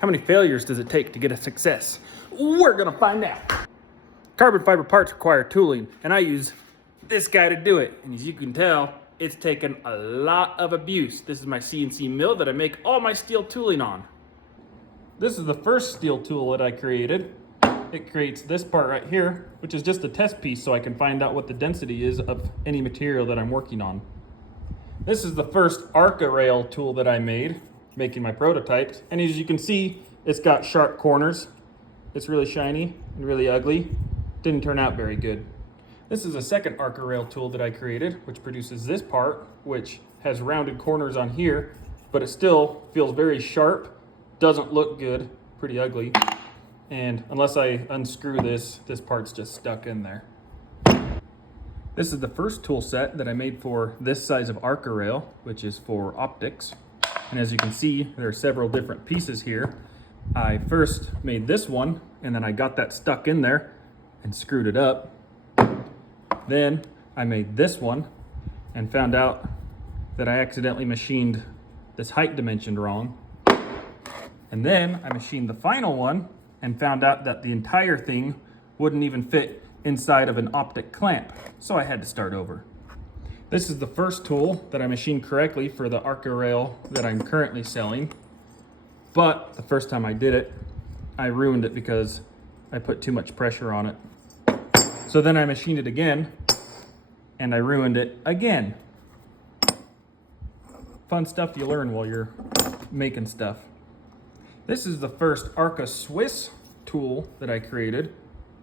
How many failures does it take to get a success? We're gonna find out. Carbon fiber parts require tooling, and I use this guy to do it. And as you can tell, it's taken a lot of abuse. This is my CNC mill that I make all my steel tooling on. This is the first steel tool that I created. It creates this part right here, which is just a test piece so I can find out what the density is of any material that I'm working on. This is the first ARCA rail tool that I made, making my prototypes. And as you can see, it's got sharp corners. It's really shiny and really ugly. Didn't turn out very good. This is a second ARCA rail tool that I created, which produces this part, which has rounded corners on here, but it still feels very sharp, doesn't look good, pretty ugly. And unless I unscrew this part's just stuck in there. This is the first tool set that I made for this size of ARCA rail, which is for optics. And as you can see, there are several different pieces here. I first made this one, and then I got that stuck in there and screwed it up. Then I made this one and found out that I accidentally machined this height dimension wrong. And then I machined the final one and found out that the entire thing wouldn't even fit inside of an optic clamp. So I had to start over. This is the first tool that I machined correctly for the ARCA rail that I'm currently selling. But the first time I did it, I ruined it because I put too much pressure on it. So then I machined it again, and I ruined it again. Fun stuff you learn while you're making stuff. This is the first ARCA Swiss tool that I created,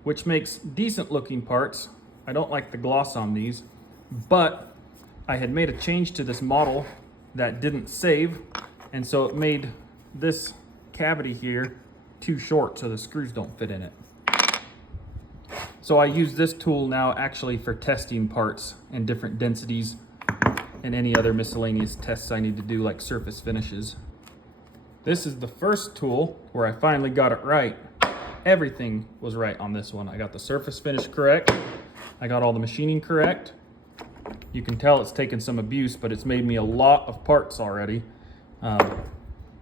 which makes decent looking parts. I don't like the gloss on these, but I had made a change to this model that didn't save, and so it made this cavity here too short so the screws don't fit in it. So I use this tool now actually for testing parts and different densities and any other miscellaneous tests I need to do, like surface finishes. This is the first tool where I finally got it right. Everything was right on this one. I got the surface finish correct. I got all the machining correct. You can tell it's taken some abuse, but it's made me a lot of parts already.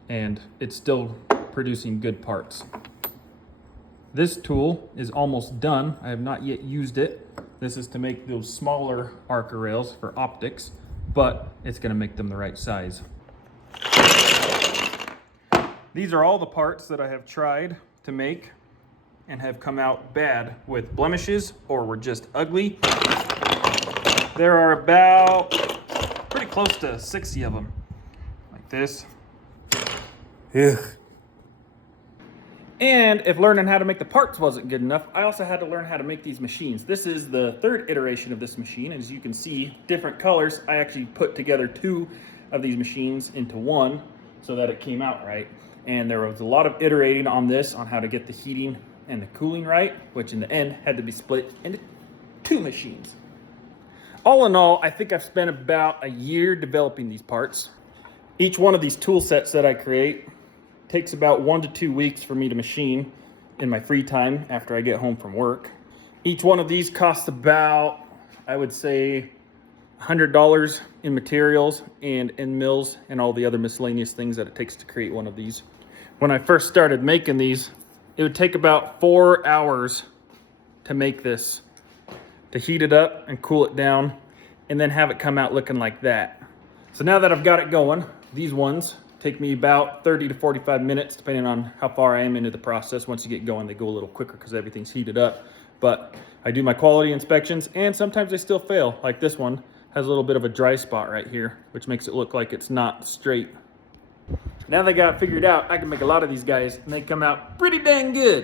And it's still producing good parts. This tool is almost done. I have not yet used it. This is to make those smaller ARCA rails for optics, but it's gonna make them the right size. These are all the parts that I have tried to make and have come out bad with blemishes or were just ugly. There are about pretty close to 60 of them, like this. Ugh. And if learning how to make the parts wasn't good enough, I also had to learn how to make these machines. This is the third iteration of this machine. As you can see, different colors. I actually put together two of these machines into one so that it came out right. And there was a lot of iterating on this, on how to get the heating and the cooling right, which in the end had to be split into two machines. All in all, I think I've spent about a year developing these parts. Each one of these tool sets that I create takes about 1 to 2 weeks for me to machine in my free time after I get home from work. Each one of these costs about, I would say, $100 in materials and in mills and all the other miscellaneous things that it takes to create one of these. When I first started making these, it would take about 4 hours to make this, to heat it up and cool it down, and then have it come out looking like that. So now that I've got it going, these ones take me about 30 to 45 minutes, depending on how far I am into the process. Once you get going, they go a little quicker because everything's heated up. But I do my quality inspections, and sometimes they still fail. Like this one has a little bit of a dry spot right here, which makes it look like it's not straight. Now they got it figured out, I can make a lot of these guys, and they come out pretty dang good.